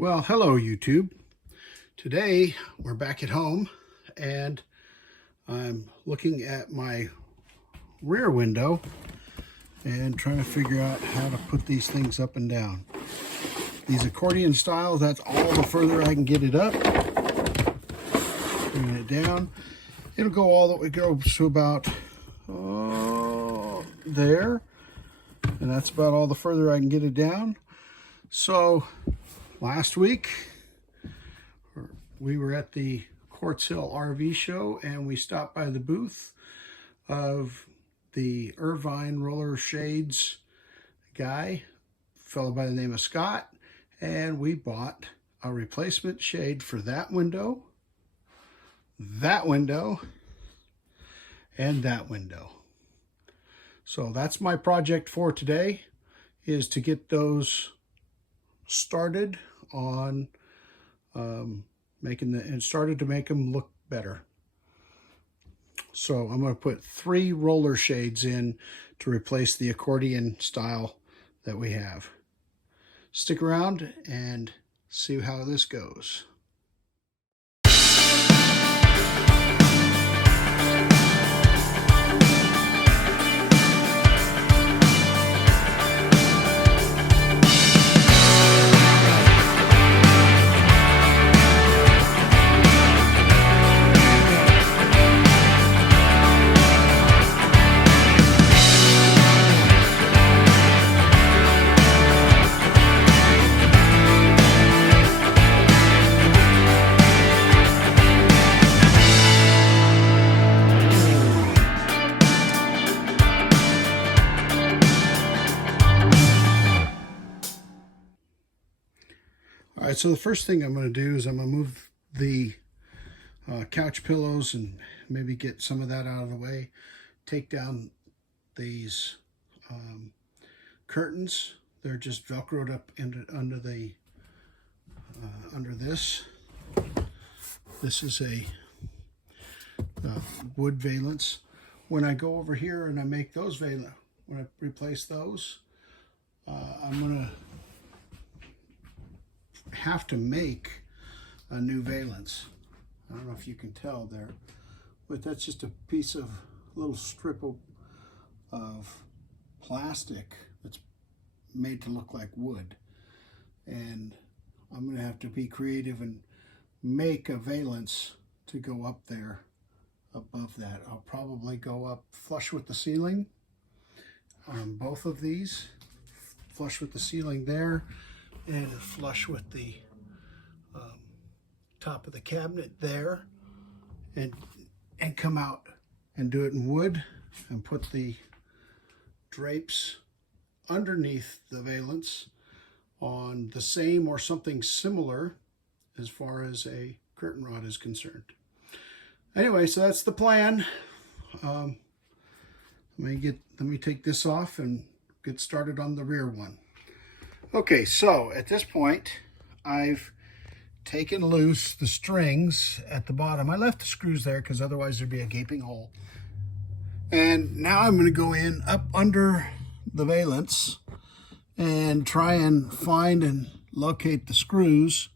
Well, hello YouTube. Today we're back at home and I'm looking at my rear window and trying to figure out how to put these things up and down. These accordion style, that's all the further I can get it up. Bringing it down. It'll go all the way, goes to about there. And that's about all the further I can get it down. So last week, we were at the Quartz Hill RV show and we stopped by the booth of the Irvine Shades guy, fellow by the name of Scott, and we bought a replacement shade for that window, and that window. So that's my project for today, is to get those started on started to make them look better. So I'm going to put 3 roller shades in to replace the accordion style that we have. Stick around and see how this goes. All right, so the first thing I'm going to do is I'm going to move the couch pillows and maybe get some of that out of the way. Take down these curtains. They're just Velcroed up under this. This is a wood valance. When I go over here and I make those valance, when I replace those, I'm going to have to make a new valance. I don't know if you can tell there, but that's just a piece of little strip of plastic that's made to look like wood, and I'm going to have to be creative and make a valance to go up there above that. I'll probably go up flush with the ceiling on both of these, flush with the ceiling there, and flush with the top of the cabinet there, and come out and do it in wood and put the drapes underneath the valance on the same or something similar as far as a curtain rod is concerned. Anyway, so that's the plan. Let me take this off and get started on the rear one. Okay, so at this point, I've taken loose the strings at the bottom. I left the screws there because otherwise there'd be a gaping hole. And now I'm going to go in up under the valance and try and find and locate the screws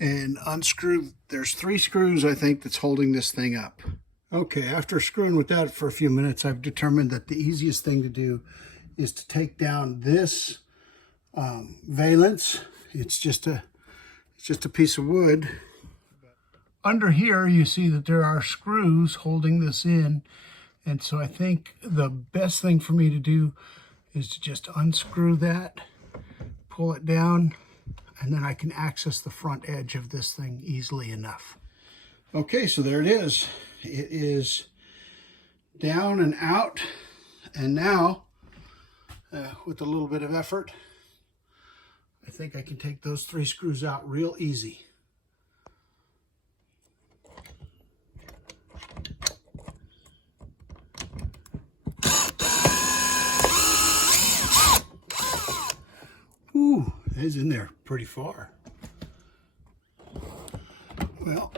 and unscrew. There's 3 screws, I think, that's holding this thing up. Okay, after screwing with that for a few minutes, I've determined that the easiest thing to do is to take down this valance. It's just a piece of wood. Under here you see that there are screws holding this in, and so I think the best thing for me to do is to just unscrew that, pull it down, and then I can access the front edge of this thing easily enough. Okay, so there it is. It is down and out, and now with a little bit of effort, I think I can take those 3 screws out real easy. Ooh, it's in there pretty far. Well,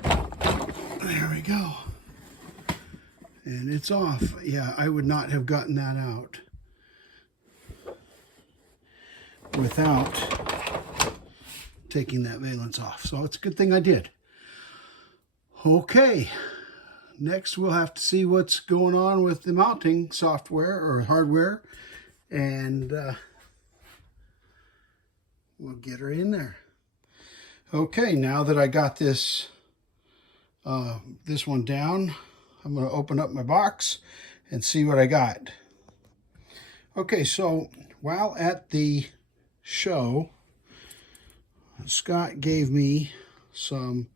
there we go. And it's off. Yeah, I would not have gotten that out without taking that valance off. So it's a good thing I did. Okay, next we'll have to see what's going on with the mounting software or hardware, and we'll get her in there. Okay, now that I got this this one down, I'm going to open up my box and see what I got. Okay, so while at the show, Scott gave me some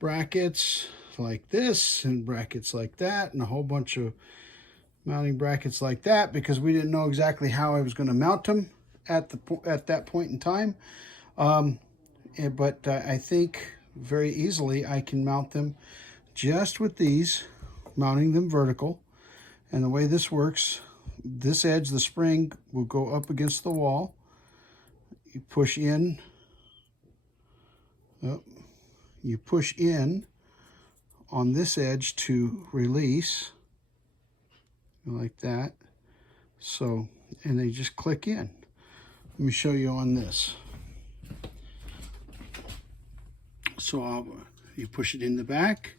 brackets like this and brackets like that and a whole bunch of mounting brackets like that, because we didn't know exactly how I was going to mount them at that point in time. But I think very easily I can mount them just with these, mounting them vertical. And the way this works, this edge, the spring, will go up against the wall. You push in, you push in on this edge to release, like that. So, and they just click in. Let me show you on this. So you push it in the back,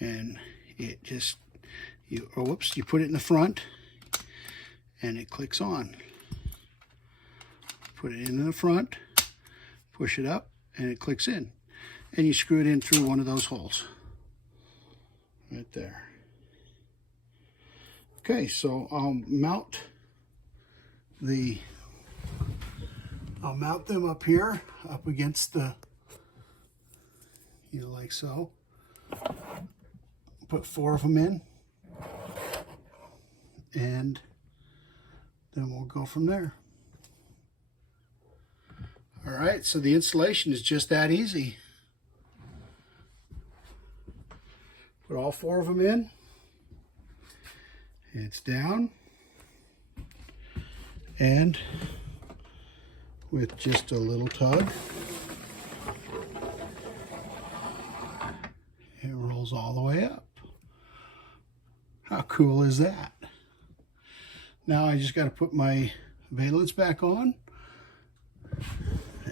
and it just, you put it in the front, and it clicks on. Put it in the front, push it up, and it clicks in. And you screw it in through one of those holes. Right there. Okay, so I'll mount them up here, up against the, like so. Put 4 of them in, and then we'll go from there. All right, so the installation is just that easy. Put all 4 of them in. It's down, and with just a little tug, it rolls all the way up. How cool is that? Now I just got to put my valance back on,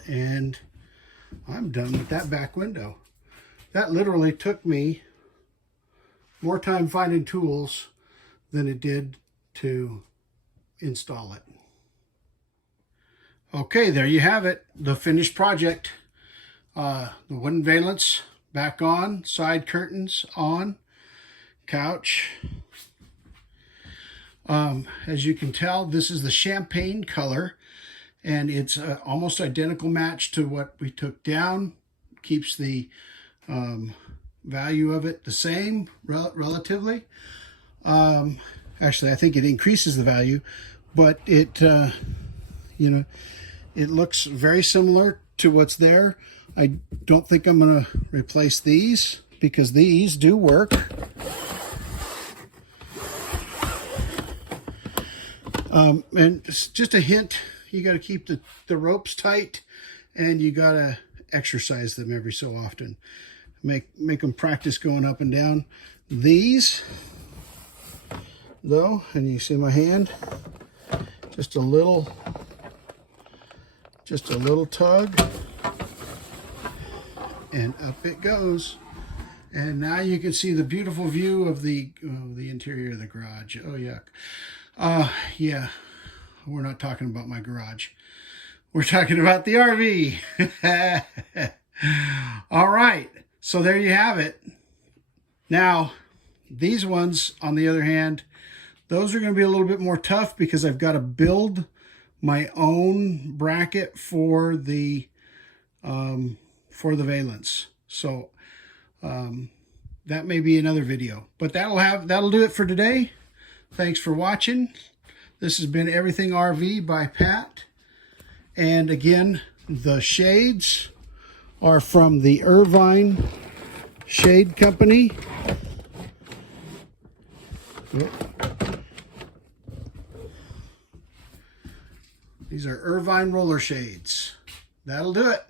and I'm done with that back window. That literally took me more time finding tools than it did to install it. Okay, there you have it, the finished project. The wooden valance back on, side curtains on, couch. As you can tell, this is the champagne color, and it's almost identical match to what we took down. Keeps the value of it the same relatively. Actually, I think it increases the value, but it it looks very similar to what's there. I don't think I'm going to replace these, because these do work. And just a hint, you got to keep the ropes tight, and you got to exercise them every so often. Make them practice going up and down. These, though, and you see my hand, just a little tug, and up it goes. And now you can see the beautiful view of the interior of the garage. Oh, yuck. Yeah, we're not talking about my garage. We're talking about the RV. All right, so there you have it. Now, these ones, on the other hand, those are going to be a little bit more tough, because I've got to build my own bracket for the valance. So that may be another video, but that'll do it for today. Thanks for watching. This has been Everything RV by Pat. And again, the shades are from the Irvine Shade Company. These are Irvine roller shades. That'll do it.